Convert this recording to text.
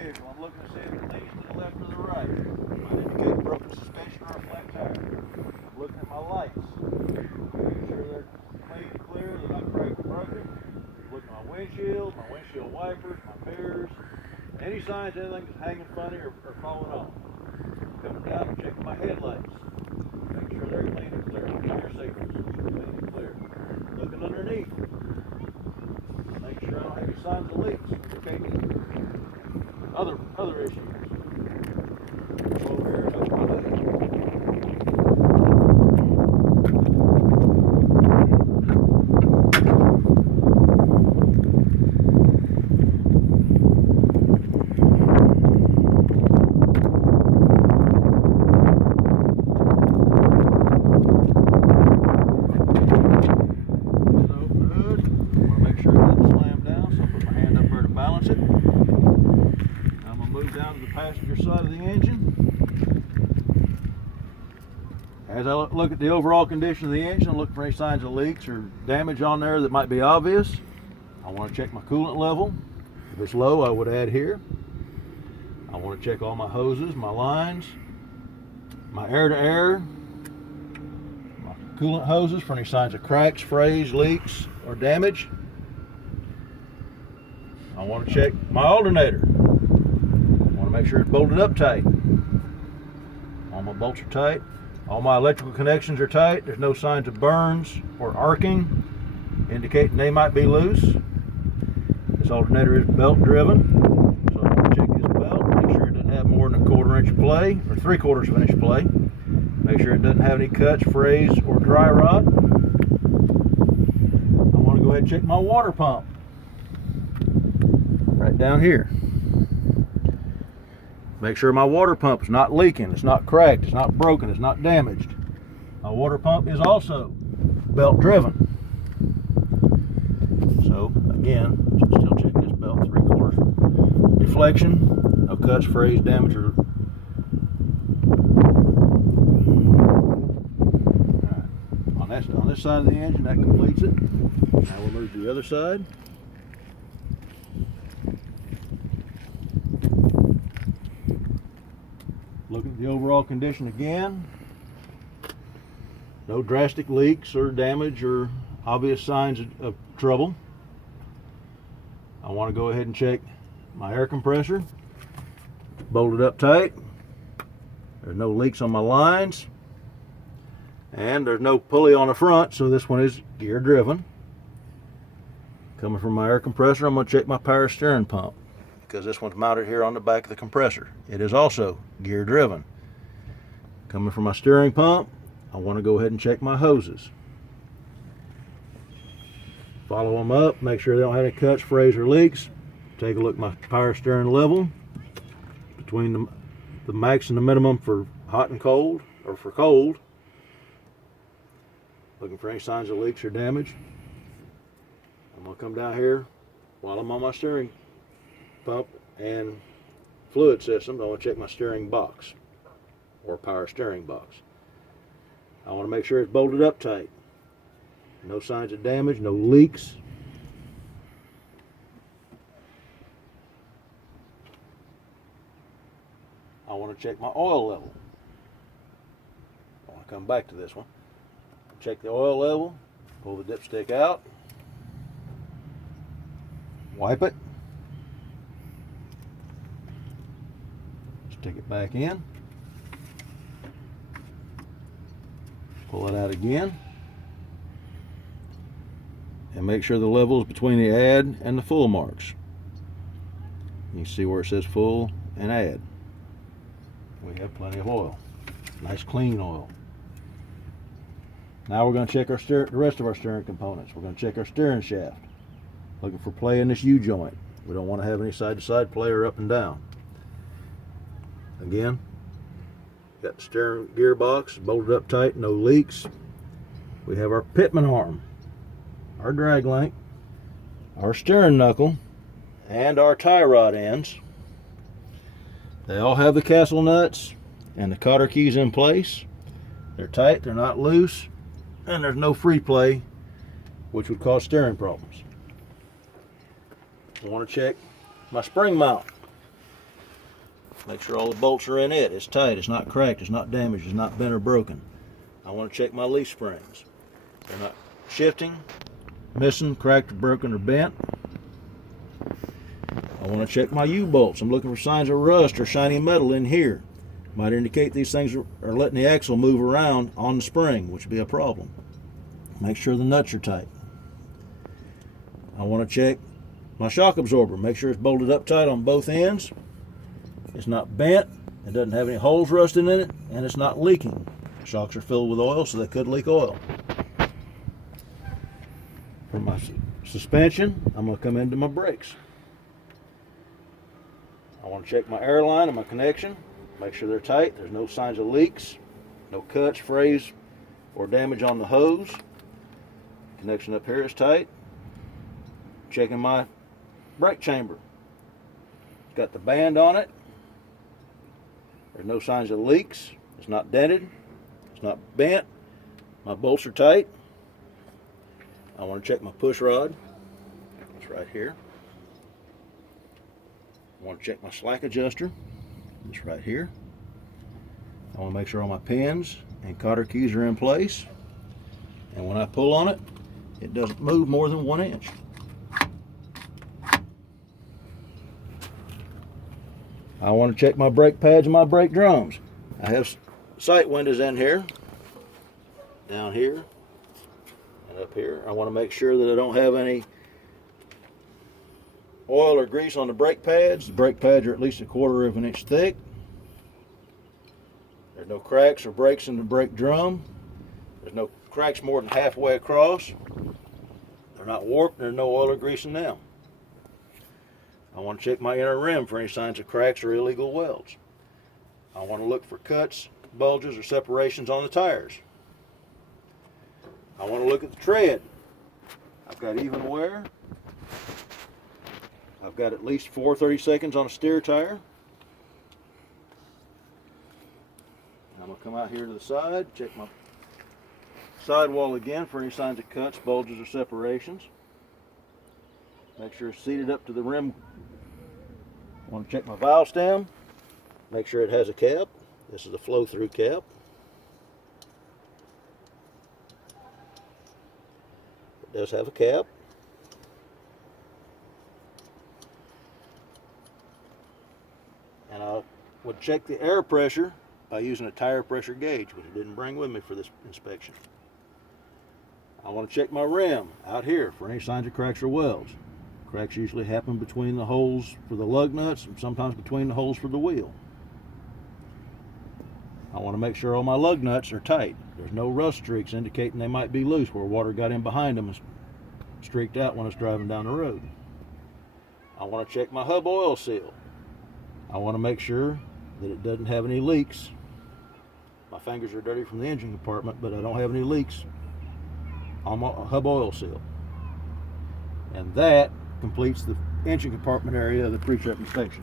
vehicle, I'm looking to see if it leans to the left or the right. Might indicate a broken suspension or a flat tire. I'm looking at my lights, making sure they're clean and clear, they're not cracked or broken. Looking at my windshield wipers, my mirrors, any signs anything is hanging funny or falling off. Coming down and checking my headlights, making sure they're clean and clear. Tire signals, clean and clear. Looking underneath, making sure I don't have any signs of leaks. Indicating other issues. Go over here and open my hood. Down to the passenger side of the engine. As I look at the overall condition of the engine, look for any signs of leaks or damage on there that might be obvious. I want to check my coolant level. If it's low, I would add here. I want to check all my hoses, my lines, my air-to-air, my coolant hoses for any signs of cracks, frays, leaks, or damage. I want to check my alternator. Make sure it's bolted up tight. All my bolts are tight. All my electrical connections are tight. There's no signs of burns or arcing, indicating they might be loose. This alternator is belt driven, so I'm going to check this belt, make sure it doesn't have more than a 1/4 inch play or 3/4 of an inch play. Make sure it doesn't have any cuts, frays, or dry rot. I want to go ahead and check my water pump right down here. Make sure my water pump is not leaking, it's not cracked, it's not broken, it's not damaged. My water pump is also belt driven. So again, still checking this belt 3/4 deflection, no cuts, frays, damage, or on this side of the engine, that completes it. Now we'll move to the other side. Look at the overall condition again. No drastic leaks or damage or obvious signs of trouble. I want to go ahead and check my air compressor. Bolted up tight. There's no leaks on my lines. And there's no pulley on the front, so this one is gear driven. Coming from my air compressor, I'm going to check my power steering pump, because this one's mounted here on the back of the compressor. It is also gear driven. Coming from my steering pump, I want to go ahead and check my hoses. Follow them up, make sure they don't have any cuts, frays, or leaks. Take a look at my power steering level between the max and the minimum for hot and cold, or for cold. Looking for any signs of leaks or damage. I'm going to come down here while I'm on my steering pump and fluid system. I want to check my steering box or power steering box. I want to make sure it's bolted up tight. No signs of damage, no leaks. I want to check my oil level. I want to come back to this one. Check the oil level, pull the dipstick out, wipe it, stick it back in, pull it out again, and make sure the level is between the add and the full marks. You can see where it says full and add. We have plenty of oil, nice clean oil. Now we're going to check the rest of our steering components. We're going to check our steering shaft. Looking for play in this U-joint. We don't want to have any side-to-side play or up and down. Again, got the steering gearbox bolted up tight, no leaks. We have our pitman arm, our drag link, our steering knuckle, and our tie rod ends. They all have the castle nuts and the cotter keys in place. They're tight, they're not loose, and there's no free play, which would cause steering problems. I want to check my spring mount. Make sure all the bolts are in it. It's tight, it's not cracked, it's not damaged, it's not bent or broken. I want to check my leaf springs. They're not shifting, missing, cracked, or broken, or bent. I want to check my U-bolts. I'm looking for signs of rust or shiny metal in here. Might indicate these things are letting the axle move around on the spring, which would be a problem. Make sure the nuts are tight. I want to check my shock absorber. Make sure it's bolted up tight on both ends. It's not bent. It doesn't have any holes rusting in it, and it's not leaking. Shocks are filled with oil, so they could leak oil. For my suspension, I'm going to come into my brakes. I want to check my air line and my connection. Make sure they're tight. There's no signs of leaks, no cuts, frays, or damage on the hose. Connection up here is tight. Checking my brake chamber. It's got the band on it. There's no signs of leaks. It's not dented. It's not bent. My bolts are tight. I want to check my push rod. It's right here. I want to check my slack adjuster. It's right here. I want to make sure all my pins and cotter keys are in place. And when I pull on it, it doesn't move more than 1 inch. I want to check my brake pads and my brake drums. I have sight windows in here, down here, and up here. I want to make sure that I don't have any oil or grease on the brake pads. The brake pads are at least 1/4 of an inch thick. There's no cracks or breaks in the brake drum. There's no cracks more than halfway across. They're not warped. There's no oil or grease in them. I want to check my inner rim for any signs of cracks or illegal welds. I want to look for cuts, bulges, or separations on the tires. I want to look at the tread. I've got even wear. I've got at least 4 30-seconds on a steer tire. I'm going to come out here to the side, check my sidewall again for any signs of cuts, bulges, or separations. Make sure it's seated up to the rim. I want to check my valve stem. Make sure it has a cap. This is a flow-through cap. It does have a cap. And I would check the air pressure by using a tire pressure gauge, which I didn't bring with me for this inspection. I want to check my rim out here for any signs of cracks or welds. Cracks usually happen between the holes for the lug nuts and sometimes between the holes for the wheel. I want to make sure all my lug nuts are tight. There's no rust streaks indicating they might be loose where water got in behind them and streaked out when it's driving down the road. I want to check my hub oil seal. I want to make sure that it doesn't have any leaks. My fingers are dirty from the engine compartment, but I don't have any leaks on my hub oil seal. And that completes the engine compartment area of the pre-trip inspection.